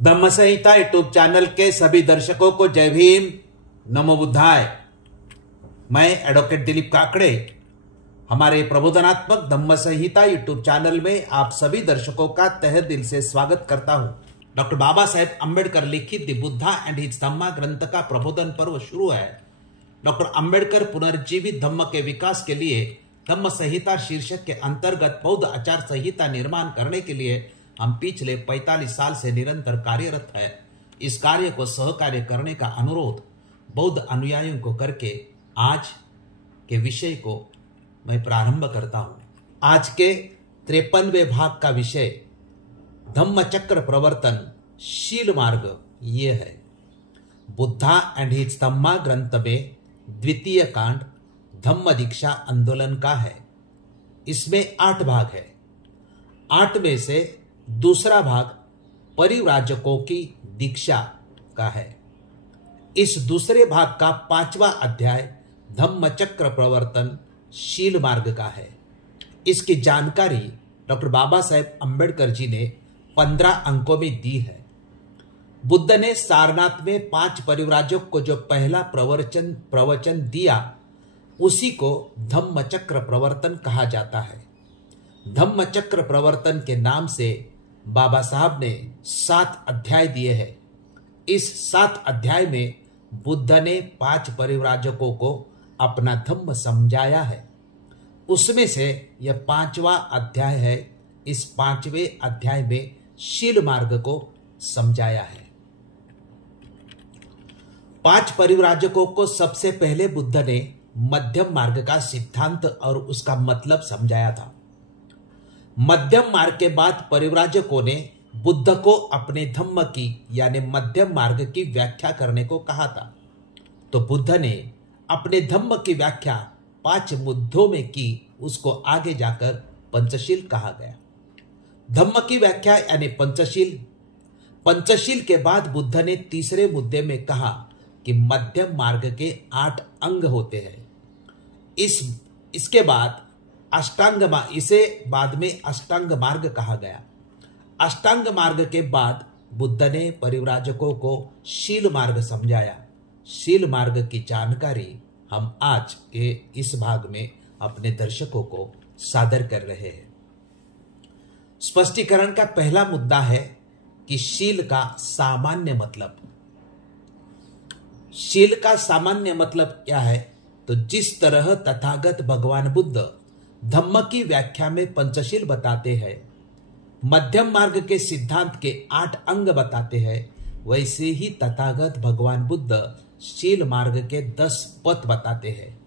धम्म संहिता YouTube channel के सभी दर्शकों को जय भीम, नमो बुद्धाय। मैं एडवोकेट दिलीप काकड़े हमारे प्रबोधनात्मक धम्म संहिता यूट्यूब चैनल में आप सभी दर्शकों का तहे दिल से स्वागत करता हूं। डॉक्टर बाबा साहेब अम्बेडकर लिखित द बुद्धा एंड हिज धम्मा ग्रंथ का प्रबोधन पर्व शुरू है। डॉक्टर अम्बेडकर पुनर्जीवित धम्म के विकास के लिए धम्म संहिता शीर्षक के अंतर्गत बौद्ध आचार संहिता निर्माण करने के लिए हम पिछले 45 साल से निरंतर कार्यरत है। इस कार्य को सहकार्य करने का अनुरोध बौद्ध अनुयायियों को करके आज के विषय को मैं प्रारंभ करता हूं। आज के 53वें भाग का विषय धम्म चक्र प्रवर्तन शील मार्ग ये है। बुद्धा एंड हिज धम्मा ग्रंथ में द्वितीय कांड धम्म दीक्षा आंदोलन का है। इसमें 8 भाग है। 8 में से दूसरा भाग परिव्राजकों की दीक्षा का है। इस दूसरे भाग का 5वां अध्याय धम्म चक्र प्रवर्तन शील मार्ग का है। इसकी जानकारी डॉक्टर बाबा साहेब अम्बेडकर जी ने 15 अंकों में दी है। बुद्ध ने सारनाथ में 5 परिव्राजक को जो पहला प्रवचन दिया उसी को धम्म चक्र प्रवर्तन कहा जाता है। धम्म चक्र प्रवर्तन के नाम से बाबा साहब ने 7 अध्याय दिए हैं। इस 7 अध्याय में बुद्ध ने 5 परिव्राजकों को अपना धम्म समझाया है। उसमें से यह 5वां अध्याय है। इस 5वें अध्याय में शील मार्ग को समझाया है। 5 परिव्राजकों को सबसे पहले बुद्ध ने मध्यम मार्ग का सिद्धांत और उसका मतलब समझाया था। मध्यम मार्ग के बाद परिव्राजकों ने बुद्ध को अपने धम्म की यानी मध्यम मार्ग की व्याख्या करने को कहा था। तो बुद्ध ने अपने धम्म की व्याख्या 5 मुद्दों में की। उसको आगे जाकर पंचशील कहा गया। धम्म की व्याख्या यानी पंचशील के बाद बुद्ध ने तीसरे मुद्दे में कहा कि मध्यम मार्ग के 8 अंग होते हैं। इसके बाद इसे बाद में अष्टांग मार्ग कहा गया। अष्टांग मार्ग के बाद बुद्ध ने परिव्राजकों को शील मार्ग समझाया। शील मार्ग की जानकारी हम आज के इस भाग में अपने दर्शकों को सादर कर रहे हैं। स्पष्टीकरण का पहला मुद्दा है कि शील का सामान्य मतलब। शील का सामान्य मतलब क्या है? तो जिस तरह तथागत भगवान बुद्ध धम्म की व्याख्या में पंचशील बताते हैं, मध्यम मार्ग के सिद्धांत के 8 अंग बताते हैं, वैसे ही तथागत भगवान बुद्ध शील मार्ग के 10 पथ बताते हैं।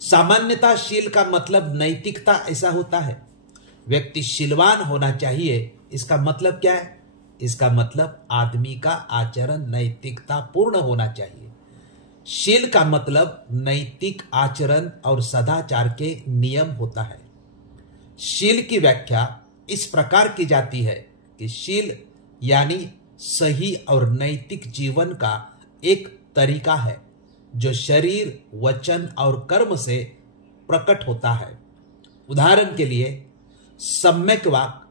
सामान्यतः शील का मतलब नैतिकता ऐसा होता है। व्यक्ति शीलवान होना चाहिए। इसका मतलब क्या है? इसका मतलब आदमी का आचरण नैतिकता पूर्ण होना चाहिए। शील का मतलब नैतिक आचरण और सदाचार के नियम होता है। शील की व्याख्या इस प्रकार की जाती है कि शील यानी सही और नैतिक जीवन का एक तरीका है जो शरीर, वचन और कर्म से प्रकट होता है। उदाहरण के लिए सम्यक वाक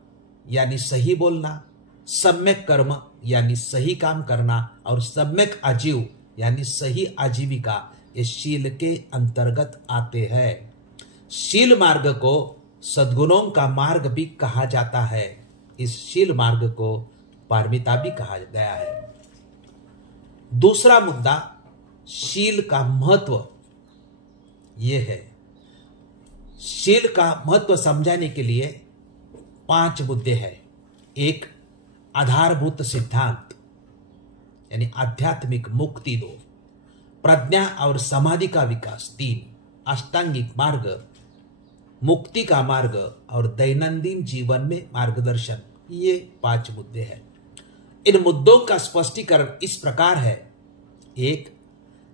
यानी सही बोलना, सम्यक कर्म यानी सही काम करना और सम्यक आजीव यानी सही आजीविका ये शील के अंतर्गत आते हैं। शील मार्ग को सद्गुणों का मार्ग भी कहा जाता है। इस शील मार्ग को पारमिता भी कहा गया है। दूसरा मुद्दा शील का महत्व ये है। शील का महत्व समझाने के लिए 5 मुद्दे हैं। 1 आधारभूत सिद्धांत यानी आध्यात्मिक मुक्ति। 2 प्रज्ञा और समाधि का विकास। 3 अष्टांगिक मार्ग, मुक्ति का मार्ग और दैनंदिन जीवन में मार्गदर्शन। ये 5 मुद्दे हैं। इन मुद्दों का स्पष्टीकरण इस प्रकार है। 1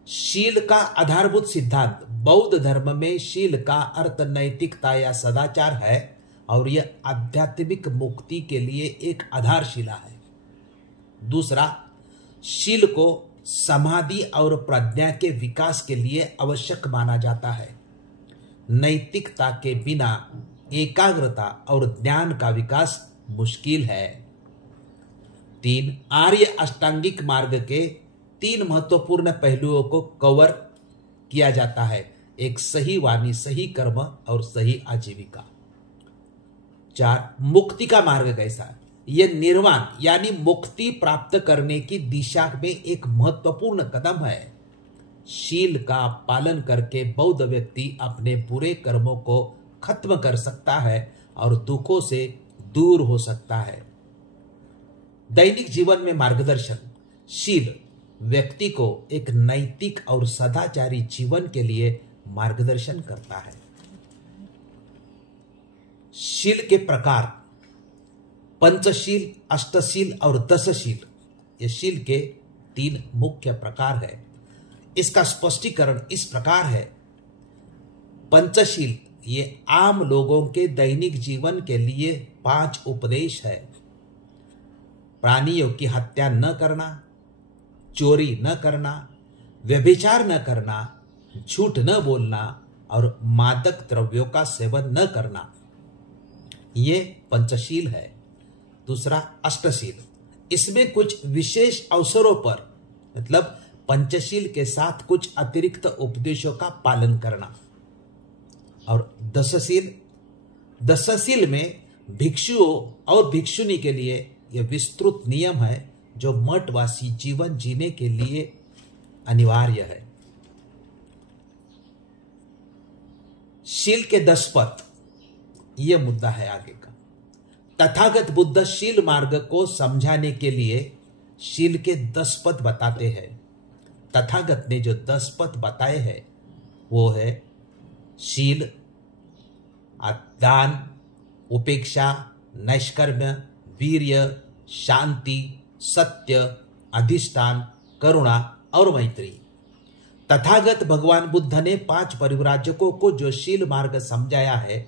शील का आधारभूत सिद्धांत। बौद्ध धर्म में शील का अर्थ नैतिकता या सदाचार है और यह आध्यात्मिक मुक्ति के लिए एक आधारशिला है। दूसरा, शील को समाधि और प्रज्ञा के विकास के लिए आवश्यक माना जाता है। नैतिकता के बिना एकाग्रता और ज्ञान का विकास मुश्किल है। 3 आर्य अष्टांगिक मार्ग के 3 महत्वपूर्ण पहलुओं को कवर किया जाता है। एक सही वाणी, सही कर्म और सही आजीविका। 4 मुक्ति का मार्ग कैसा है? यह निर्वाण यानी मुक्ति प्राप्त करने की दिशा में एक महत्वपूर्ण कदम है। शील का पालन करके बौद्ध व्यक्ति अपने बुरे कर्मों को खत्म कर सकता है और दुखों से दूर हो सकता है। दैनिक जीवन में मार्गदर्शन। शील व्यक्ति को एक नैतिक और सदाचारी जीवन के लिए मार्गदर्शन करता है। शील के प्रकार पंचशील, अष्टशील और दशशील, ये शील के 3 मुख्य प्रकार है। इसका स्पष्टीकरण इस प्रकार है। पंचशील ये आम लोगों के दैनिक जीवन के लिए 5 उपदेश है। प्राणियों की हत्या न करना, चोरी न करना, व्यभिचार न करना, झूठ न बोलना और मादक द्रव्यों का सेवन न करना, ये पंचशील है। दूसरा अष्टशील, इसमें कुछ विशेष अवसरों पर मतलब पंचशील के साथ कुछ अतिरिक्त उपदेशों का पालन करना। और दशशील, दशशील में भिक्षुओं और भिक्षुनी के लिए यह विस्तृत नियम है जो मठवासी जीवन जीने के लिए अनिवार्य है। शील के 10 पद, यह मुद्दा है आगे का। तथागत बुद्ध शील मार्ग को समझाने के लिए शील के 10 पद बताते हैं। तथागत ने जो 10 पद बताए हैं वो है शील, दान, उपेक्षा, नैष्कर्म्य, वीर्य, शांति, सत्य, अधिष्ठान, करुणा और मैत्री। तथागत भगवान बुद्ध ने 5 परिव्राजकों को जो शील मार्ग समझाया है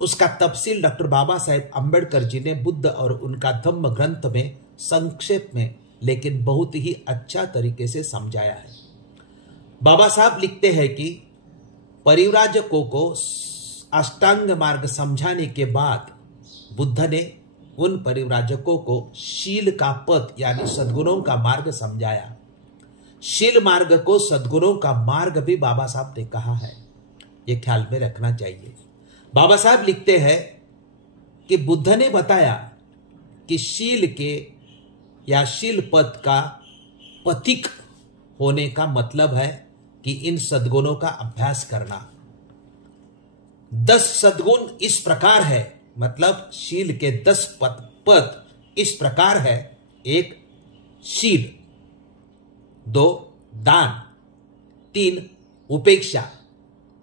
उसका तफसील डॉक्टर बाबा साहेब अम्बेडकर जी ने बुद्ध और उनका धम्म ग्रंथ में संक्षेप में लेकिन बहुत ही अच्छा तरीके से समझाया है। बाबा साहब लिखते हैं कि परिव्राजकों को अष्टांग मार्ग समझाने के बाद बुद्ध ने उन परिव्राजकों को शील का पथ यानी सद्गुणों का मार्ग समझाया। शील मार्ग को सद्गुणों का मार्ग भी बाबा साहब ने कहा है, ये ख्याल में रखना चाहिए। बाबा साहब लिखते हैं कि बुद्ध ने बताया कि शील के या शील पथ का पथिक होने का मतलब है कि इन सद्गुणों का अभ्यास करना। 10 सद्गुण इस प्रकार है, मतलब शील के 10 पद इस प्रकार है। 1 शील, 2 दान, 3 उपेक्षा,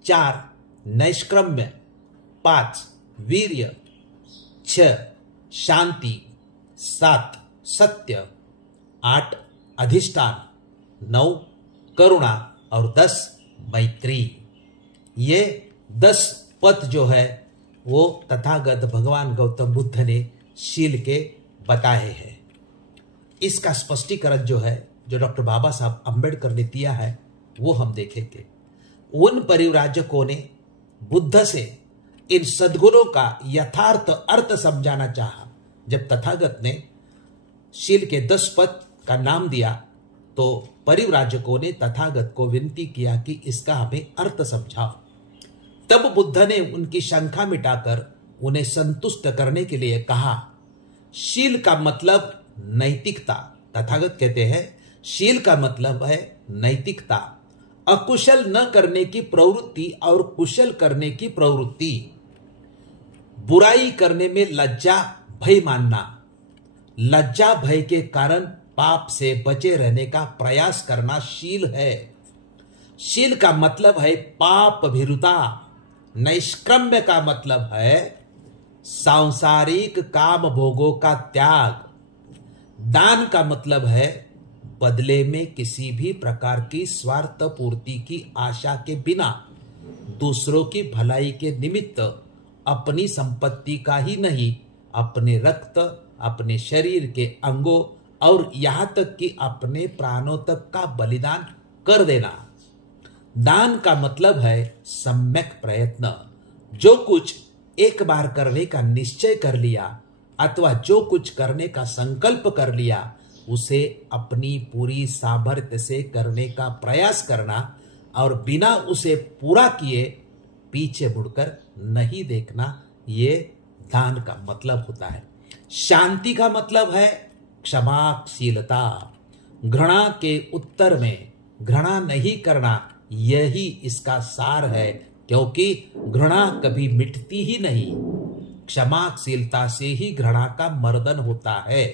4 नैष्कर्म्य, 5 वीर्य, 6 शांति, 7 सत्य, 8 अधिष्ठान, 9 करुणा और 10 मैत्री। ये 10 पद जो है वो तथागत भगवान गौतम बुद्ध ने शील के बताए हैं। इसका स्पष्टीकरण जो है जो डॉक्टर बाबा साहब अम्बेडकर ने दिया है वो हम देखेंगे। उन परिव्राजकों ने बुद्ध से इन सद्गुणों का यथार्थ अर्थ समझाना चाहा। जब तथागत ने शील के 10 पद का नाम दिया तो परिव्राजकों ने तथागत को विनती किया कि इसका हमें अर्थ समझाओ। तब बुद्ध ने उनकी शंका मिटाकर उन्हें संतुष्ट करने के लिए कहा, शील का मतलब नैतिकता। तथागत कहते हैं शील का मतलब है नैतिकता, अकुशल न करने की प्रवृत्ति और कुशल करने की प्रवृत्ति, बुराई करने में लज्जा भय मानना, लज्जा भय के कारण पाप से बचे रहने का प्रयास करना शील है। शील का मतलब है पाप भीरुता। नैष्कर्म्य का मतलब है सांसारिक काम भोगों का त्याग। दान का मतलब है बदले में किसी भी प्रकार की स्वार्थ पूर्ति की आशा के बिना दूसरों की भलाई के निमित्त अपनी संपत्ति का ही नहीं, अपने रक्त, अपने शरीर के अंगों और यहां तक कि अपने प्राणों तक का बलिदान कर देना। दान का मतलब है सम्यक प्रयत्न। जो कुछ एक बार करने का निश्चय कर लिया, अथवा जो कुछ करने का संकल्प कर लिया उसे अपनी पूरी सामर्थ्य से करने का प्रयास करना और बिना उसे पूरा किए पीछे मुड़कर नहीं देखना, ये दान का मतलब होता है। शांति का मतलब है क्षमाशीलता। घृणा के उत्तर में घृणा नहीं करना, यही इसका सार है, क्योंकि घृणा कभी मिटती ही नहीं। क्षमाशीलता से ही घृणा का मर्दन होता है।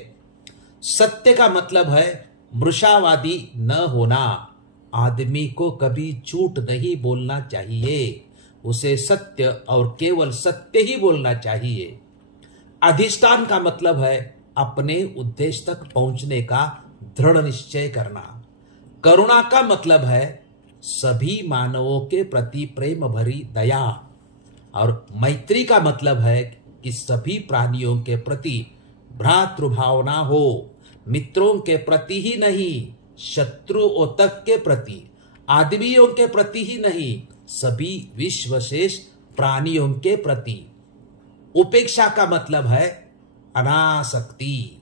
सत्य का मतलब है मृषावादी न होना। आदमी को कभी झूठ नहीं बोलना चाहिए, उसे सत्य और केवल सत्य ही बोलना चाहिए। अधिष्ठान का मतलब है अपने उद्देश्य तक पहुंचने का दृढ़ निश्चय करना। करुणा का मतलब है सभी मानवों के प्रति प्रेम भरी दया। और मैत्री का मतलब है कि सभी प्राणियों के प्रति भ्रातृभावना हो, मित्रों के प्रति ही नहीं, शत्रुओं तक के प्रति, आदमियों के प्रति ही नहीं, सभी विश्वशेष प्राणियों के प्रति। उपेक्षा का मतलब है अनासक्ति।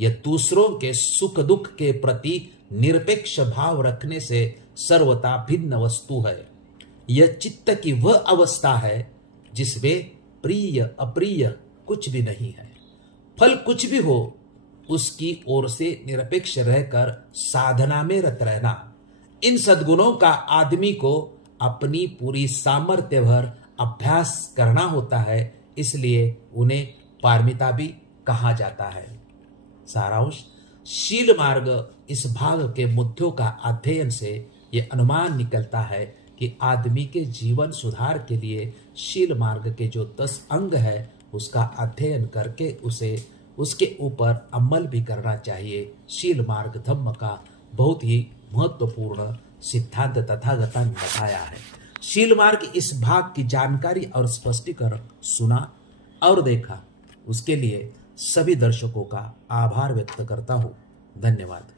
यह दूसरों के सुख दुख के प्रति निरपेक्ष भाव रखने से सर्वथा भिन्न वस्तु है। यह चित्त की वह अवस्था है जिसमें प्रिय अप्रिय कुछ भी नहीं है। फल कुछ भी हो, उसकी ओर से निरपेक्ष रहकर साधना में रत रहना। इन सद्गुणों का आदमी को अपनी पूरी सामर्थ्य भर अभ्यास करना होता है, इसलिए उन्हें पारमिता भी कहा जाता है। सारांश, शील मार्ग इस भाग के मुद्दों का अध्ययन से यह अनुमान निकलता है कि आदमी के जीवन सुधार के लिए शील मार्ग के जो 10 अंग है उसका अध्ययन करके उसे उसके ऊपर अमल भी करना चाहिए। शील मार्ग धम्म का बहुत ही महत्वपूर्ण सिद्धांत तथागता ने बताया है। शील मार्ग इस भाग की जानकारी और स्पष्टीकरण सुना और देखा, उसके लिए सभी दर्शकों का आभार व्यक्त करता हूँ। धन्यवाद।